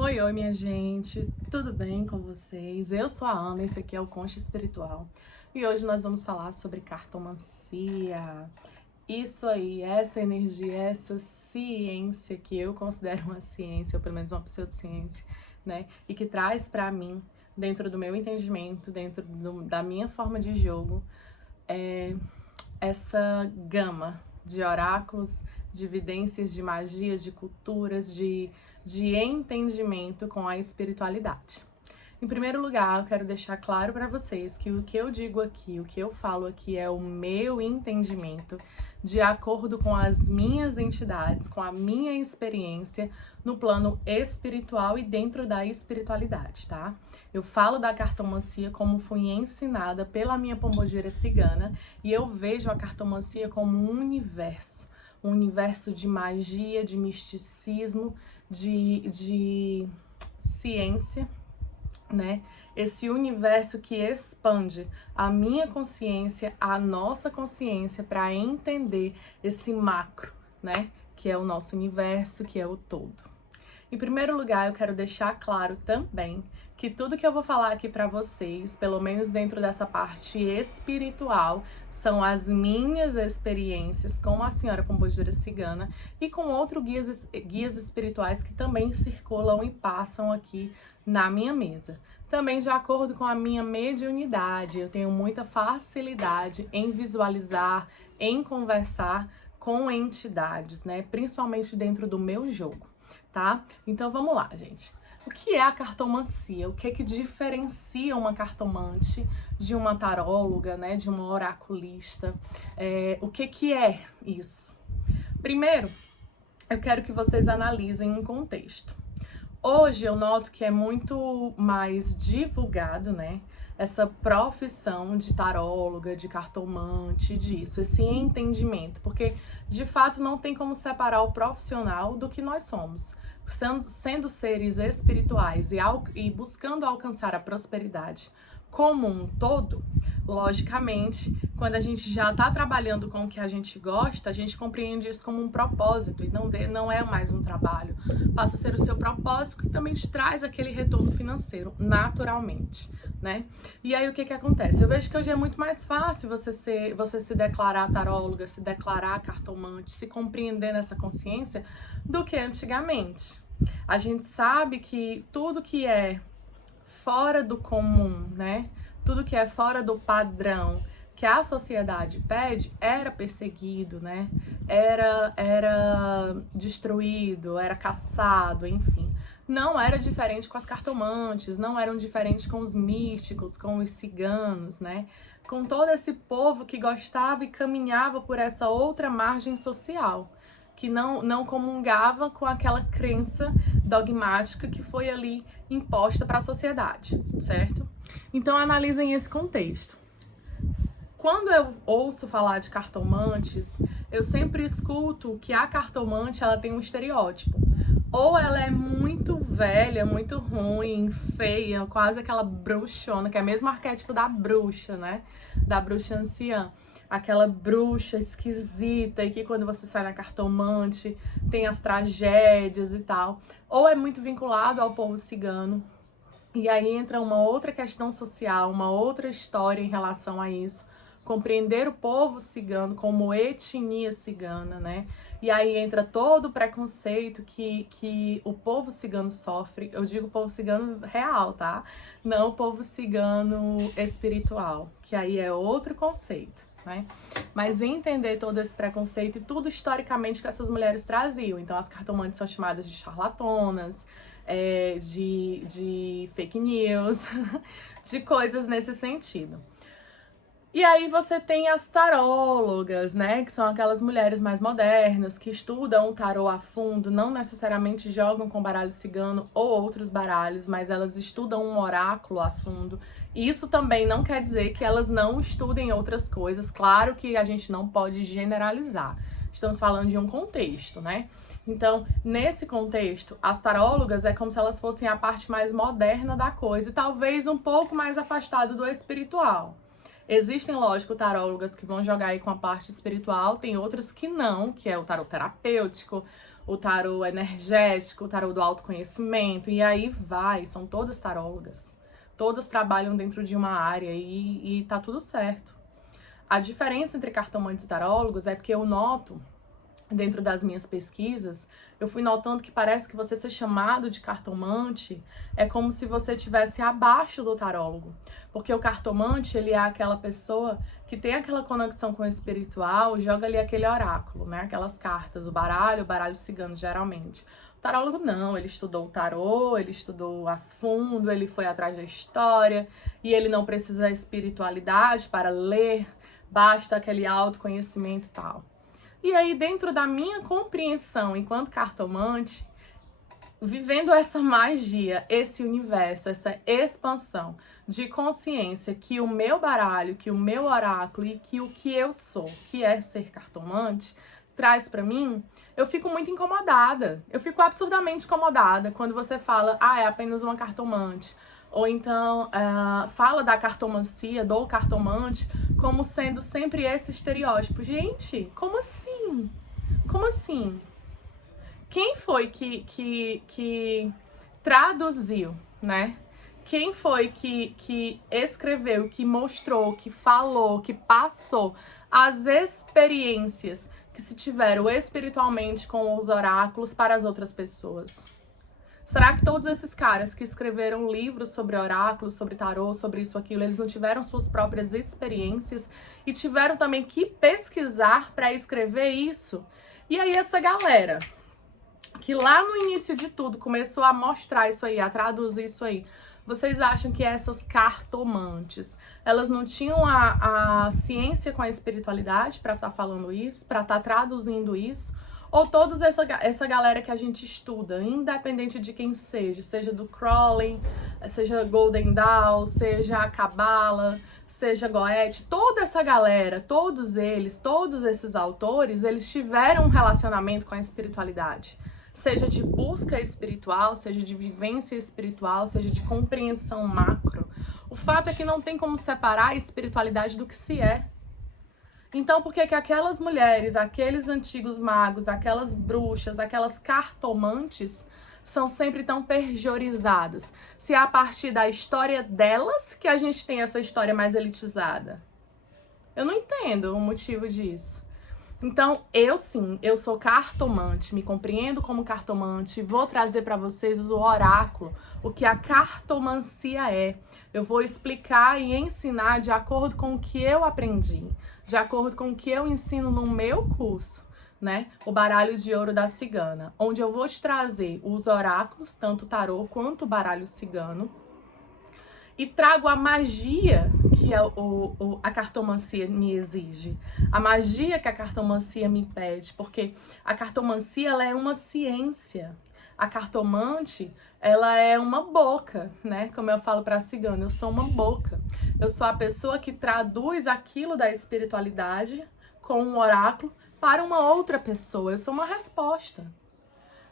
Oi, oi, minha gente, tudo bem com vocês? Eu sou a Ana, esse aqui é o Concha Espiritual e hoje nós vamos falar sobre cartomancia. Isso aí, essa energia, essa ciência que eu considero uma ciência, ou pelo menos uma pseudociência, né? E que traz pra mim, dentro do meu entendimento, da minha forma de jogo, essa gama de oráculos, de evidências, de magias, de culturas, de entendimento com a espiritualidade. Em primeiro lugar, eu quero deixar claro para vocês que o que eu digo aqui, o que eu falo aqui é o meu entendimento de acordo com as minhas entidades, com a minha experiência no plano espiritual e dentro da espiritualidade, tá? Eu falo da cartomancia como fui ensinada pela minha pombogira cigana e eu vejo a cartomancia como um universo de magia, de misticismo, de ciência, né? Esse universo que expande a minha consciência, a nossa consciência, para entender esse macro, né? Que é o nosso universo, que é o todo. Em primeiro lugar, eu quero deixar claro também que tudo que eu vou falar aqui para vocês, pelo menos dentro dessa parte espiritual, são as minhas experiências com a senhora pombogira cigana e com outros guias espirituais que também circulam e passam aqui na minha mesa. Também de acordo com a minha mediunidade, eu tenho muita facilidade em visualizar, em conversar com entidades, né? Principalmente dentro do meu jogo, tá? Então vamos lá, gente. O que é a cartomancia? O que é que diferencia uma cartomante de uma taróloga, né? De uma oraculista? O que é isso? Primeiro, eu quero que vocês analisem um contexto. Hoje eu noto que é muito mais divulgado, né? Essa profissão de taróloga, de cartomante, disso, esse entendimento, porque de fato não tem como separar o profissional do que nós somos. Sendo seres espirituais e buscando alcançar a prosperidade como um todo, logicamente, quando a gente já está trabalhando com o que a gente gosta, a gente compreende isso como um propósito e não é mais um trabalho. Passa a ser o seu propósito que também te traz aquele retorno financeiro, naturalmente, né? E aí o que acontece? Eu vejo que hoje é muito mais fácil você se declarar taróloga, se declarar cartomante, se compreender nessa consciência do que antigamente. A gente sabe que tudo que é fora do comum, né? Tudo que é fora do padrão que a sociedade pede era perseguido, né? Era destruído, era caçado, enfim. Não era diferente com as cartomantes, não eram diferentes com os místicos, com os ciganos, né? Com todo esse povo que gostava e caminhava por essa outra margem social, que não comungava com aquela crença dogmática que foi ali imposta para a sociedade, certo? Então analisem esse contexto. Quando eu ouço falar de cartomantes, eu sempre escuto que a cartomante ela tem um estereótipo. Ou ela é muito velha, muito ruim, feia, quase aquela bruxona, que é o mesmo arquétipo da bruxa, né? Da bruxa anciã. Aquela bruxa esquisita e que quando você sai na cartomante tem as tragédias e tal. Ou é muito vinculado ao povo cigano. E aí entra uma outra questão social, uma outra história em relação a isso. Compreender o povo cigano como etnia cigana, né? E aí entra todo o preconceito que o povo cigano sofre. Eu digo povo cigano real, tá? Não o povo cigano espiritual, que aí é outro conceito, né? Mas entender todo esse preconceito e tudo historicamente que essas mulheres traziam. Então as cartomantes são chamadas de charlatonas, de fake news, de coisas nesse sentido. E aí você tem as tarólogas, né, que são aquelas mulheres mais modernas, que estudam o tarô a fundo, não necessariamente jogam com baralho cigano ou outros baralhos, mas elas estudam um oráculo a fundo. E isso também não quer dizer que elas não estudem outras coisas, claro que a gente não pode generalizar. Estamos falando de um contexto, né? Então, nesse contexto, as tarólogas é como se elas fossem a parte mais moderna da coisa e talvez um pouco mais afastada do espiritual. Existem, lógico, tarólogas que vão jogar aí com a parte espiritual, tem outras que não, que é o tarot terapêutico, o tarô energético, o tarô do autoconhecimento, e aí vai, são todas tarólogas. Todas trabalham dentro de uma área e tá tudo certo. A diferença entre cartomantes e tarólogos é porque eu noto, dentro das minhas pesquisas, eu fui notando que parece que você ser chamado de cartomante é como se você estivesse abaixo do tarólogo. Porque o cartomante, ele é aquela pessoa que tem aquela conexão com o espiritual, joga ali aquele oráculo, né? Aquelas cartas, o baralho cigano, geralmente. O tarólogo não, ele estudou o tarô, ele estudou a fundo, ele foi atrás da história, e ele não precisa da espiritualidade para ler, basta aquele autoconhecimento e tal. E aí, dentro da minha compreensão enquanto cartomante, vivendo essa magia, esse universo, essa expansão de consciência que o meu baralho, que o meu oráculo e que o que eu sou, que é ser cartomante, traz pra mim, eu fico muito incomodada. Eu fico absurdamente incomodada quando você fala, é apenas uma cartomante. Ou então fala da cartomancia, do cartomante, como sendo sempre esse estereótipo. Gente, como assim? Como assim? Quem foi que traduziu, né? Quem foi que escreveu, que mostrou, que falou, que passou as experiências que se tiveram espiritualmente com os oráculos para as outras pessoas? Será que todos esses caras que escreveram livros sobre oráculos, sobre tarô, sobre isso, aquilo, eles não tiveram suas próprias experiências e tiveram também que pesquisar para escrever isso? E aí essa galera que lá no início de tudo começou a mostrar isso aí, a traduzir isso aí, vocês acham que essas cartomantes, elas não tinham a ciência com a espiritualidade para estar falando isso, para estar traduzindo isso? Ou toda essa galera que a gente estuda, independente de quem seja do Crowley, seja Golden Dawn, seja a Cabala, seja Goethe, toda essa galera, todos eles, todos esses autores, eles tiveram um relacionamento com a espiritualidade. Seja de busca espiritual, seja de vivência espiritual, seja de compreensão macro. O fato é que não tem como separar a espiritualidade do que se é. Então, por que que aquelas mulheres, aqueles antigos magos, aquelas bruxas, aquelas cartomantes são sempre tão pejorizadas? Se é a partir da história delas que a gente tem essa história mais elitizada. Eu não entendo o motivo disso. Então, eu sou cartomante, me compreendo como cartomante, vou trazer para vocês o oráculo, o que a cartomancia é. Eu vou explicar e ensinar de acordo com o que eu aprendi, de acordo com o que eu ensino no meu curso, né? O baralho de ouro da cigana, onde eu vou te trazer os oráculos, tanto o tarô quanto o baralho cigano, e trago a magia que a cartomancia me exige, a magia que a cartomancia me pede, porque a cartomancia, ela é uma ciência. A cartomante, ela é uma boca, né? Como eu falo para a cigana, eu sou uma boca. Eu sou a pessoa que traduz aquilo da espiritualidade com um oráculo para uma outra pessoa. Eu sou uma resposta.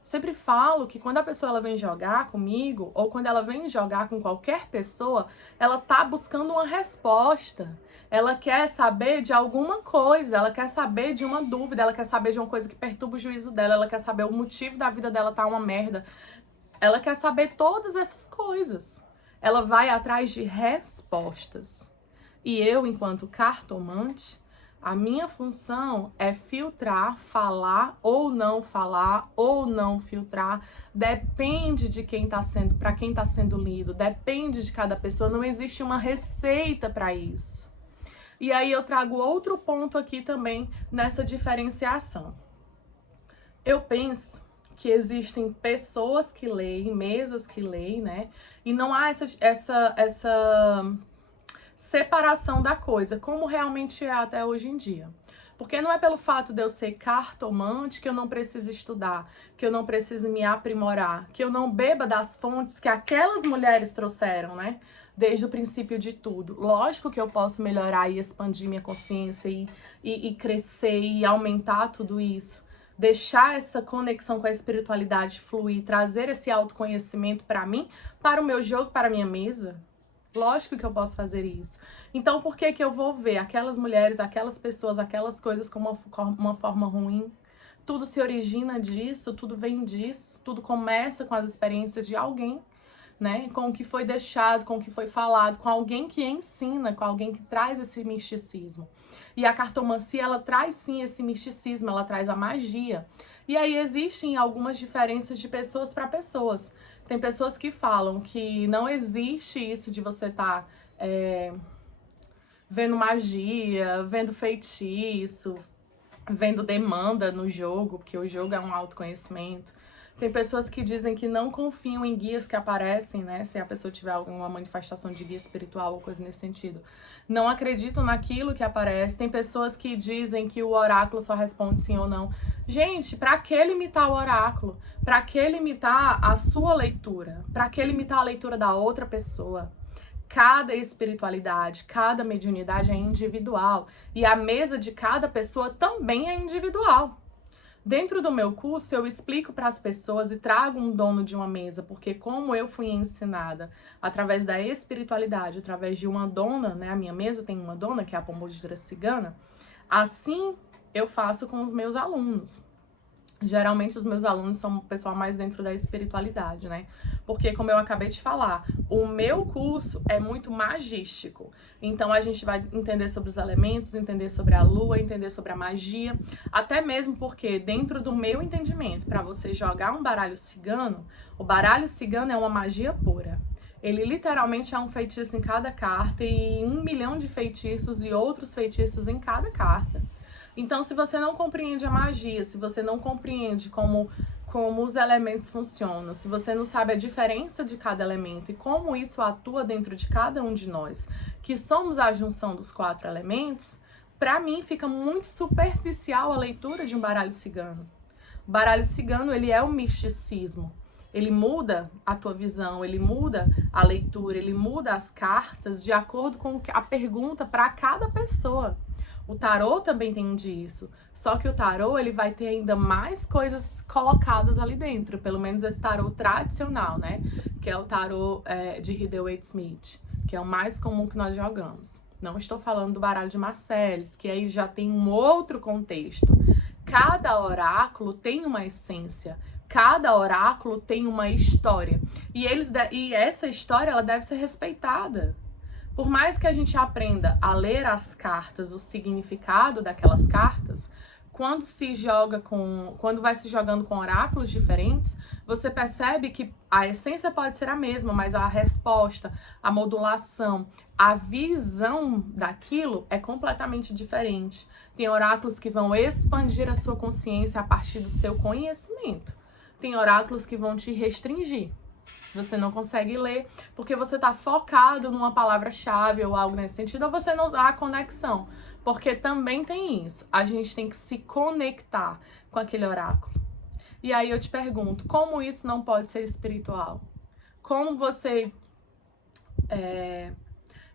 Sempre falo que quando a pessoa ela vem jogar comigo, ou quando ela vem jogar com qualquer pessoa, ela tá buscando uma resposta. Ela quer saber de alguma coisa, ela quer saber de uma dúvida, ela quer saber de uma coisa que perturba o juízo dela, ela quer saber o motivo da vida dela tá uma merda. Ela quer saber todas essas coisas. Ela vai atrás de respostas. E eu, enquanto cartomante, a minha função é filtrar, falar ou não filtrar. Depende de quem tá sendo, para quem tá sendo lido, depende de cada pessoa, não existe uma receita para isso. E aí eu trago outro ponto aqui também nessa diferenciação. Eu penso que existem pessoas que leem, mesas que leem, né? E não há essa separação da coisa, como realmente é até hoje em dia. Porque não é pelo fato de eu ser cartomante que eu não preciso estudar, que eu não preciso me aprimorar, que eu não beba das fontes que aquelas mulheres trouxeram, né? Desde o princípio de tudo. Lógico que eu posso melhorar e expandir minha consciência e crescer e aumentar tudo isso. Deixar essa conexão com a espiritualidade fluir, trazer esse autoconhecimento para mim, para o meu jogo, para a minha mesa. Lógico que eu posso fazer isso. Então, por que que eu vou ver aquelas mulheres, aquelas pessoas, aquelas coisas como uma forma ruim? Tudo se origina disso, tudo vem disso, tudo começa com as experiências de alguém, né? Com o que foi deixado, com o que foi falado, com alguém que ensina, com alguém que traz esse misticismo. E a cartomancia, ela traz sim esse misticismo, ela traz a magia. E aí existem algumas diferenças de pessoas para pessoas. Tem pessoas que falam que não existe isso de você estar vendo magia, vendo feitiço, vendo demanda no jogo, porque o jogo é um autoconhecimento. Tem pessoas que dizem que não confiam em guias que aparecem, né? Se a pessoa tiver alguma manifestação de guia espiritual ou coisa nesse sentido. Não acreditam naquilo que aparece. Tem pessoas que dizem que o oráculo só responde sim ou não. Gente, para que limitar o oráculo? Para que limitar a sua leitura? Para que limitar a leitura da outra pessoa? Cada espiritualidade, cada mediunidade é individual e a mesa de cada pessoa também é individual. Dentro do meu curso, eu explico para as pessoas e trago um dono de uma mesa, porque como eu fui ensinada através da espiritualidade, através de uma dona, né? A minha mesa tem uma dona, que é a Pombogira Cigana, assim eu faço com os meus alunos. Geralmente os meus alunos são o pessoal mais dentro da espiritualidade, né? Porque, como eu acabei de falar, o meu curso é muito magístico. Então, a gente vai entender sobre os elementos, entender sobre a lua, entender sobre a magia. Até mesmo porque, dentro do meu entendimento, para você jogar um baralho cigano, o baralho cigano é uma magia pura. Ele literalmente é um feitiço em cada carta e 1 milhão de feitiços e outros feitiços em cada carta. Então, se você não compreende a magia, se você não compreende como os elementos funcionam, se você não sabe a diferença de cada elemento e como isso atua dentro de cada um de nós, que somos a junção dos 4 elementos, para mim fica muito superficial a leitura de um baralho cigano. O baralho cigano, ele é o misticismo. Ele muda a tua visão, ele muda a leitura, ele muda as cartas de acordo com a pergunta para cada pessoa. O tarô também entende isso, só que o tarô ele vai ter ainda mais coisas colocadas ali dentro, pelo menos esse tarô tradicional, né? Que é o tarô de Rider-Waite-Smith, que é o mais comum que nós jogamos. Não estou falando do baralho de Marseilles, que aí já tem um outro contexto. Cada oráculo tem uma essência, cada oráculo tem uma história, e essa história ela deve ser respeitada. Por mais que a gente aprenda a ler as cartas, o significado daquelas cartas, quando vai se jogando com oráculos diferentes, você percebe que a essência pode ser a mesma, mas a resposta, a modulação, a visão daquilo é completamente diferente. Tem oráculos que vão expandir a sua consciência a partir do seu conhecimento. Tem oráculos que vão te restringir. Você não consegue ler porque você está focado numa palavra-chave ou algo nesse sentido, ou você não dá a conexão. Porque também tem isso. A gente tem que se conectar com aquele oráculo. E aí eu te pergunto, como isso não pode ser espiritual? Como você...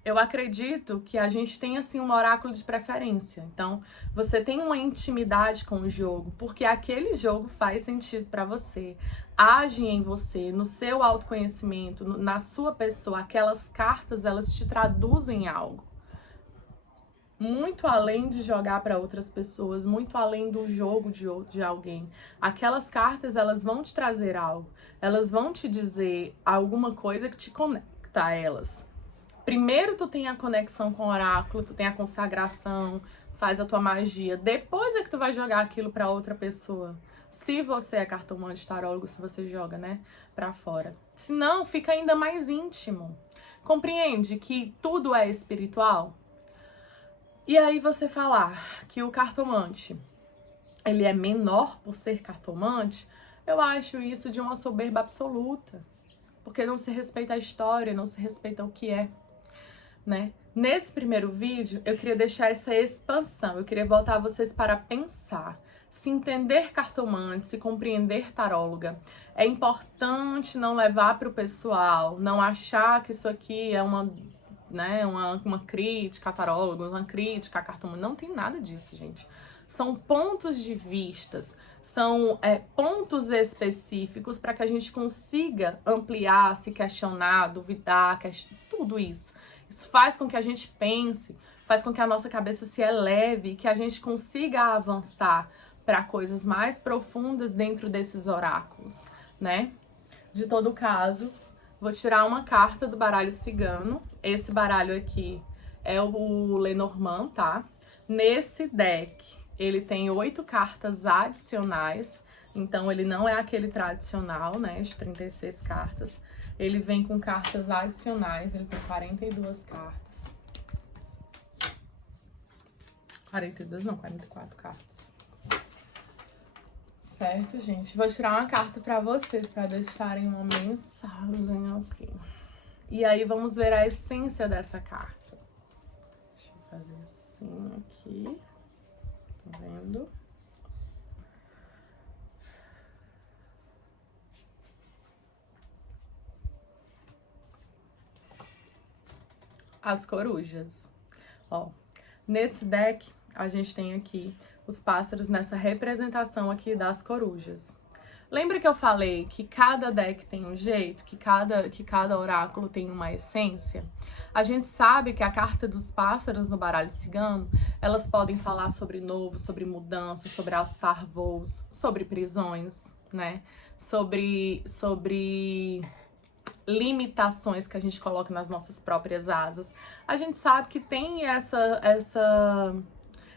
Eu acredito que a gente tem, assim, um oráculo de preferência. Então, você tem uma intimidade com o jogo, porque aquele jogo faz sentido para você, age em você, no seu autoconhecimento, na sua pessoa. Aquelas cartas, elas te traduzem algo. Muito além de jogar para outras pessoas, muito além do jogo de alguém. Aquelas cartas, elas vão te trazer algo. Elas vão te dizer alguma coisa que te conecta a elas. Primeiro tu tem a conexão com o oráculo, tu tem a consagração, faz a tua magia. Depois é que tu vai jogar aquilo para outra pessoa. Se você é cartomante, tarólogo, se você joga, né, para fora. Se não, fica ainda mais íntimo. Compreende que tudo é espiritual? E aí você falar que o cartomante, ele é menor por ser cartomante, eu acho isso de uma soberba absoluta. Porque não se respeita a história, não se respeita o que é. Né? Nesse primeiro vídeo, eu queria deixar essa expansão, eu queria voltar vocês para pensar, se entender cartomante, se compreender taróloga. É importante não levar para o pessoal, não achar que isso aqui é uma crítica a tarólogo, uma crítica a cartomante. Não tem nada disso, gente. São pontos de vistas, são pontos específicos para que a gente consiga ampliar, se questionar, duvidar, tudo isso. Isso faz com que a gente pense, faz com que a nossa cabeça se eleve, que a gente consiga avançar para coisas mais profundas dentro desses oráculos, né? De todo caso, vou tirar uma carta do baralho cigano. Esse baralho aqui é o Lenormand, tá? Nesse deck, ele tem 8 cartas adicionais, então ele não é aquele tradicional, né, de 36 cartas. Ele vem com cartas adicionais, ele tem 42 cartas. 42 não, 44 cartas. Certo, gente? Vou tirar uma carta pra vocês, pra deixarem uma mensagem aqui. E aí vamos ver a essência dessa carta. Deixa eu fazer assim aqui. Tá vendo? As corujas. Ó, nesse deck a gente tem aqui os pássaros nessa representação aqui das corujas. Lembra que eu falei que cada deck tem um jeito, que cada oráculo tem uma essência? A gente sabe que a carta dos pássaros no baralho cigano, elas podem falar sobre novo, sobre mudança, sobre alçar voos, sobre prisões, né? Sobre limitações que a gente coloca nas nossas próprias asas. A gente sabe que tem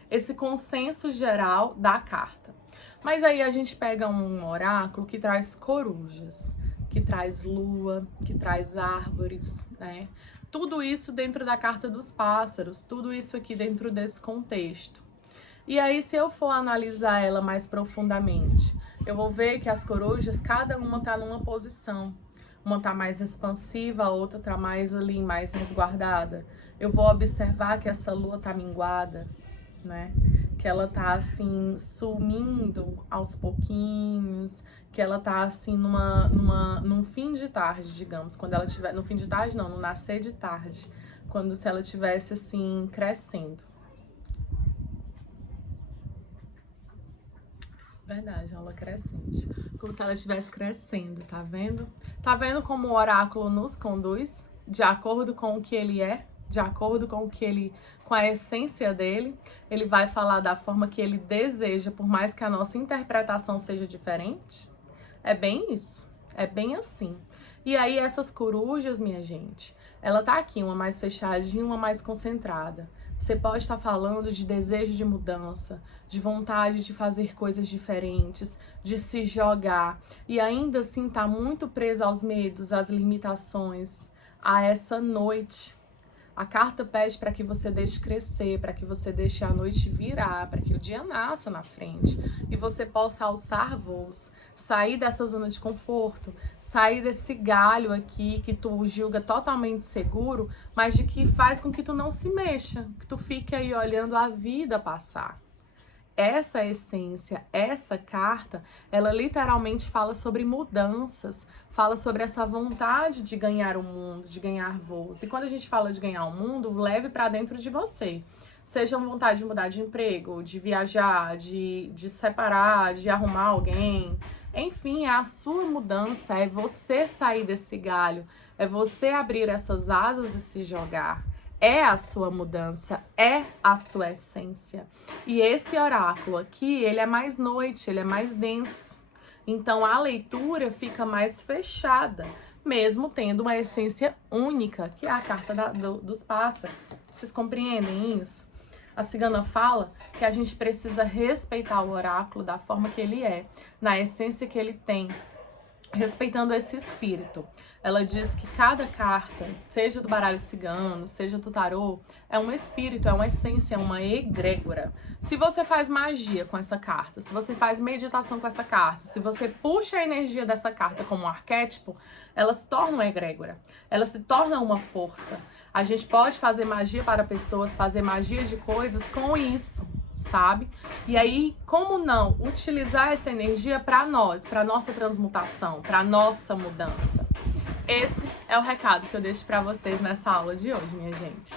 esse consenso geral da carta. Mas aí a gente pega um oráculo que traz corujas, que traz lua, que traz árvores, né? Tudo isso dentro da carta dos pássaros, tudo isso aqui dentro desse contexto. E aí, se eu for analisar ela mais profundamente, eu vou ver que as corujas, cada uma tá numa posição. Uma tá mais expansiva, a outra tá mais ali, mais resguardada. Eu vou observar que essa lua tá minguada, né? Que ela tá assim sumindo aos pouquinhos, que ela tá assim num fim de tarde, digamos, quando ela tiver, no fim de tarde não, no nascer de tarde, quando se ela tivesse assim crescendo. Verdade, aula crescente. Como se ela estivesse crescendo, tá vendo? Tá vendo como o oráculo nos conduz de acordo com o que ele é? De acordo com a essência dele, ele vai falar da forma que ele deseja, por mais que a nossa interpretação seja diferente. É bem isso, é bem assim. E aí essas corujas, minha gente, ela tá aqui, uma mais fechadinha, uma mais concentrada. Você pode estar falando de desejo de mudança, de vontade de fazer coisas diferentes, de se jogar, e ainda assim tá muito presa aos medos, às limitações, a essa noite. A carta pede para que você deixe crescer, para que você deixe a noite virar, para que o dia nasça na frente e você possa alçar voos, sair dessa zona de conforto, sair desse galho aqui que tu julga totalmente seguro, mas de que faz com que tu não se mexa, que tu fique aí olhando a vida passar. Essa essência, essa carta, ela literalmente fala sobre mudanças, fala sobre essa vontade de ganhar o mundo, de ganhar voos. E quando a gente fala de ganhar o mundo, leve para dentro de você. Seja vontade de mudar de emprego, de viajar, de separar, de arrumar alguém. Enfim, é a sua mudança, é você sair desse galho, é você abrir essas asas e se jogar. É a sua mudança, é a sua essência. E esse oráculo aqui, ele é mais noite, ele é mais denso. Então a leitura fica mais fechada, mesmo tendo uma essência única, que é a carta dos pássaros. Vocês compreendem isso? A cigana fala que a gente precisa respeitar o oráculo da forma que ele é, na essência que ele tem, respeitando esse espírito. Ela diz que cada carta, seja do baralho cigano, seja do tarô, é um espírito, é uma essência, é uma egrégora. Se você faz magia com essa carta, se você faz meditação com essa carta, se você puxa a energia dessa carta como um arquétipo, ela se torna uma egrégora, ela se torna uma força. A gente pode fazer magia para pessoas, fazer magia de coisas com isso, sabe? E aí, como não utilizar essa energia para nós, para nossa transmutação, para nossa mudança? Esse é o recado que eu deixo para vocês nessa aula de hoje, minha gente.